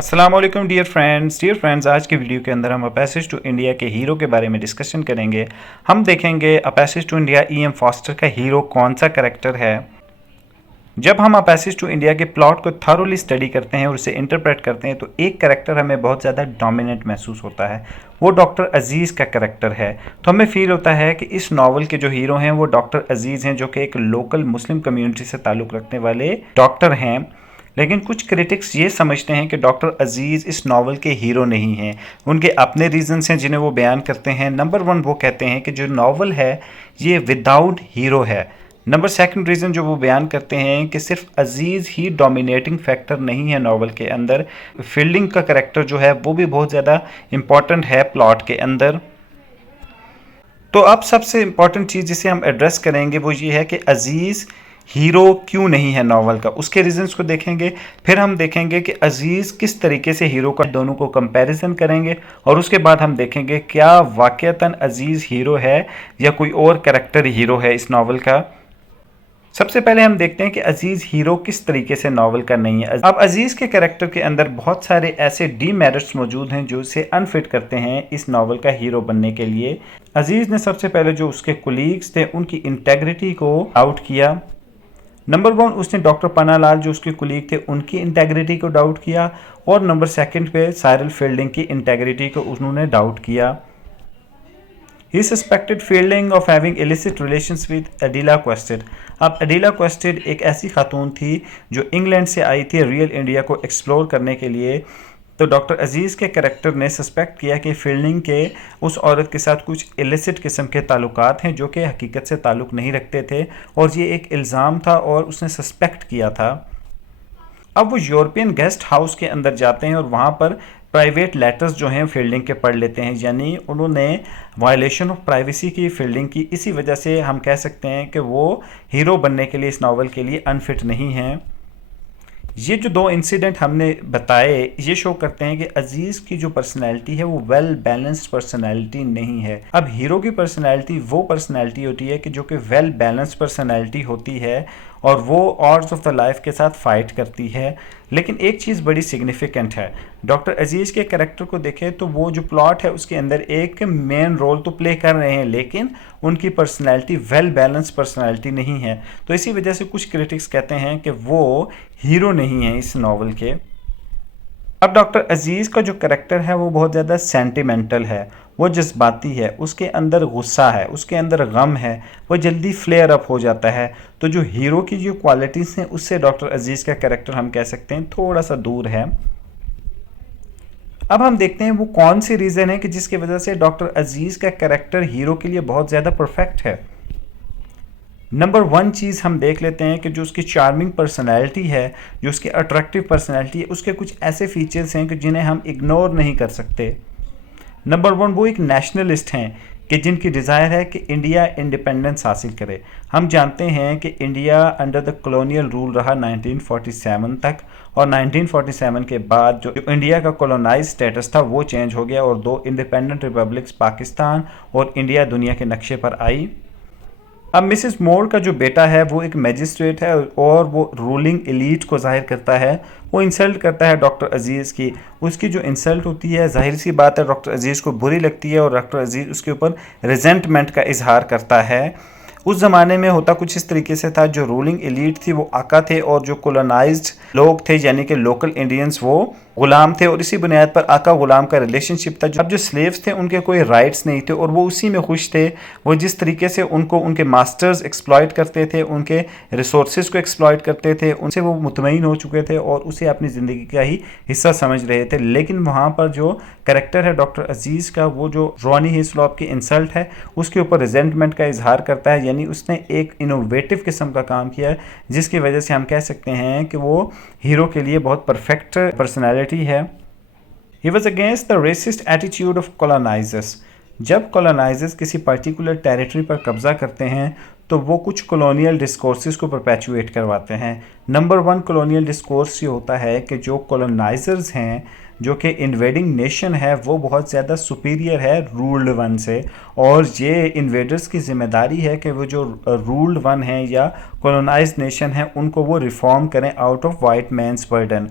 अस्सलाम वालेकुम dear friends आज के वीडियो के अंदर हम अ पैसेज टू इंडिया के हीरो के बारे में डिस्कशन करेंगे। हम देखेंगे a passage to India E M. Forster का हीरो कौन सा कैरेक्टर है। जब हम अ पैसेज टू इंडिया के प्लॉट को थॉरोली स्टडी करते हैं और उसे इंटरप्रेट करते हैं तो एक कैरेक्टर हमें बहुत ज़्यादा डोमिनेंट महसूस होता है, वो डॉक्टर अजीज़ का कैरेक्टर है। तो हमें फील होता है कि इस नावल के जो हीरो हैं वो डॉक्टर अजीज़ हैं, जो कि एक लोकल मुस्लिम कम्युनिटी से ताल्लुक़ रखने वाले डॉक्टर हैं। लेकिन कुछ क्रिटिक्स ये समझते हैं कि डॉक्टर अजीज़ इस नावल के हीरो नहीं हैं। उनके अपने रीजंस हैं जिन्हें वो बयान करते हैं। नंबर 1 वो कहते हैं कि जो नावल है ये विदाउट हीरो है। नंबर 2 रीज़न जो वो बयान करते हैं कि सिर्फ अजीज़ ही डोमिनेटिंग फैक्टर नहीं है नावल के अंदर, फील्डिंग का कैरेक्टर जो है वो भी बहुत ज़्यादा इम्पॉर्टेंट है प्लॉट के अंदर। तो अब सबसे इम्पॉर्टेंट चीज़ जिसे हम एड्रेस करेंगे वो ये है कि अजीज़ हीरो क्यों नहीं है नावल का, उसके रीजंस को देखेंगे। फिर हम देखेंगे कि अजीज़ किस तरीके से हीरो का, दोनों को कंपैरिजन करेंगे और उसके बाद हम देखेंगे क्या वाकईतन अजीज़ हीरो है या कोई और कैरेक्टर हीरो है इस नावल का। सबसे पहले हम देखते हैं कि अजीज़ हीरो किस तरीके से नावल का नहीं है। अब अजीज़ के कैरेक्टर के अंदर बहुत सारे ऐसे डीमेरिट्स मौजूद हैं जो उसे अनफिट करते हैं इस नावल का हीरो बनने के लिए। अजीज़ ने सबसे पहले जो उसके कोलीग्स थे उनकी इंटेग्रिटी को डाउट किया। नंबर 1 उसने डॉक्टर पन्नालाल जो उसके कुलीग थे उनकी इंटेग्रिटी को डाउट किया, और नंबर 2 पे साइरल फील्डिंग की इंटेग्रिटी को उन्होंने डाउट किया। He suspected Fielding of having illicit relations with Adela Quested। अब एडिला क्वेस्टेड एक ऐसी खातून थी जो इंग्लैंड से आई थी रियल इंडिया को एक्सप्लोर करने के लिए। तो डॉक्टर अजीज़ के कैरेक्टर ने सस्पेक्ट किया कि फील्डिंग के उस औरत के साथ कुछ इलिसिट किस्म के ताल्लुकात हैं जो कि हकीकत से ताल्लुक़ नहीं रखते थे, और ये एक इल्ज़ाम था और उसने सस्पेक्ट किया था। अब वो यूरोपियन गेस्ट हाउस के अंदर जाते हैं और वहाँ पर प्राइवेट लेटर्स जो हैं फील्डिंग के पढ़ लेते हैं, यानी उन्होंने वायलेशन ऑफ प्राइवेसी की फील्डिंग की। इसी वजह से हम कह सकते हैं कि वो हीरो बनने के लिए इस नावल के लिए अनफिट नहीं हैं। ये जो 2 इंसिडेंट हमने बताए ये शो करते हैं कि अजीज़ की जो पर्सनैलिटी है वो वेल बैलेंस्ड पर्सनैलिटी नहीं है। अब हीरो की पर्सनैलिटी वो पर्सनैलिटी होती है कि जो कि वेल बैलेंस्ड पर्सनैलिटी होती है और वो ऑड्स ऑफ द लाइफ के साथ फाइट करती है। लेकिन एक चीज़ बड़ी सिग्निफिकेंट है, डॉक्टर अजीज़ के कैरेक्टर को देखें तो वो जो प्लॉट है उसके अंदर एक मेन रोल तो प्ले कर रहे हैं, लेकिन उनकी पर्सनैलिटी वेल बैलेंस पर्सनैलिटी नहीं है। तो इसी वजह से कुछ क्रिटिक्स कहते हैं कि वो हीरो नहीं है इस नावल के। अब डॉक्टर अजीज़ का जो कैरेक्टर है वो बहुत ज़्यादा सेंटिमेंटल है, वो जज्बाती है, उसके अंदर गुस्सा है, उसके अंदर गम है, वो जल्दी फ्लेयर अप हो जाता है। तो जो हीरो की जो क्वालिटीज़ हैं उससे डॉक्टर अजीज़ का कैरेक्टर हम कह सकते हैं थोड़ा सा दूर है। अब हम देखते हैं वो कौन सी रीज़न है कि जिसकी वजह से डॉक्टर अजीज़ का कैरेक्टर हीरो के लिए बहुत ज़्यादा परफेक्ट है। नंबर 1 चीज़ हम देख लेते हैं कि जो उसकी चार्मिंग पर्सनैलिटी है, जो उसकी अट्रैक्टिव पर्सनैलिटी है, उसके कुछ ऐसे फीचर्स हैं कि जिन्हें हम इग्नोर नहीं कर सकते। नंबर 1 वो एक नेशनलिस्ट हैं कि जिनकी डिज़ायर है कि इंडिया इंडिपेंडेंस हासिल करे। हम जानते हैं कि India under the colonial rule रहा 1947 तक, और 1947 के बाद जो इंडिया का कॉलोनाइज स्टेटस था वो चेंज हो गया और 2 इंडिपेंडेंट रिपब्लिक्स पाकिस्तान और इंडिया दुनिया के नक्शे पर आई। अब मिसेस मोर का जो बेटा है वो एक मैजिस्ट्रेट है और वो रूलिंग एलीट को जाहिर करता है, वो इंसल्ट करता है डॉक्टर अजीज़ की। उसकी जो इंसल्ट होती है जाहिर सी बात है डॉक्टर अजीज़ को बुरी लगती है और डॉक्टर अजीज़ उसके ऊपर रिजेंटमेंट का इजहार करता है। उस ज़माने में होता कुछ इस तरीके से था, जो रूलिंग एलीट थी वो आका थे और जो कोलोनाइज्ड लोग थे यानी कि लोकल इंडियंस वो गुलाम थे, और इसी बुनियाद पर आका गुलाम का रिलेशनशिप था। अब जो स्लेव्स थे उनके कोई राइट्स नहीं थे और वो उसी में खुश थे। वो जिस तरीके से उनको उनके मास्टर्स एक्सप्लॉइट करते थे, उनके रिसोर्सेज को एक्सप्लॉइट करते थे, उनसे वो मुतमईन हो चुके थे और उसे अपनी ज़िंदगी का ही हिस्सा समझ रहे थे। लेकिन वहाँ पर जो कैरेक्टर है डॉक्टर अजीज़ का, वो जो रॉनी हिस्लॉप की इंसल्ट है उसके ऊपर रिजेंटमेंट का इजहार करता है, यानी उसने एक इनोवेटिव किस्म का काम किया जिसकी वजह से हम कह सकते हैं कि वो हीरो के लिए बहुत परफेक्ट पर्सनैलिटी है। He was against the racist attitude of colonizers। जब colonizers किसी पर्टिकुलर टेरिटरी पर कब्जा करते हैं तो वो कुछ कॉलोनियल डिस्कोर्सेस को परपेचुएट करवाते हैं। नंबर 1 कॉलोनियल डिस्कोर्स ये होता है कि जो कॉलोनाइजर्स हैं, जो कि इन्वेडिंग नेशन है, वो बहुत ज़्यादा सुपीरियर है रूल्ड वन से, और ये इन्वेडर्स की ज़िम्मेदारी है कि वो जो रूल्ड वन है या कॉलोनाइज्ड नेशन है उनको वो रिफॉर्म करें out of white man's burden.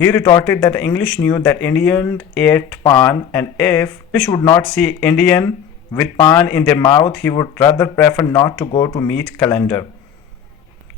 He retorted that English knew that Indians ate pan, and if English would not see Indian with pan in their mouth, he would rather prefer not to go to meet calendar.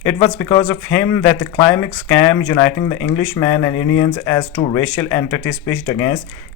It was because of him that the climax came uniting the Englishmen and Indians as two racial entities pitched against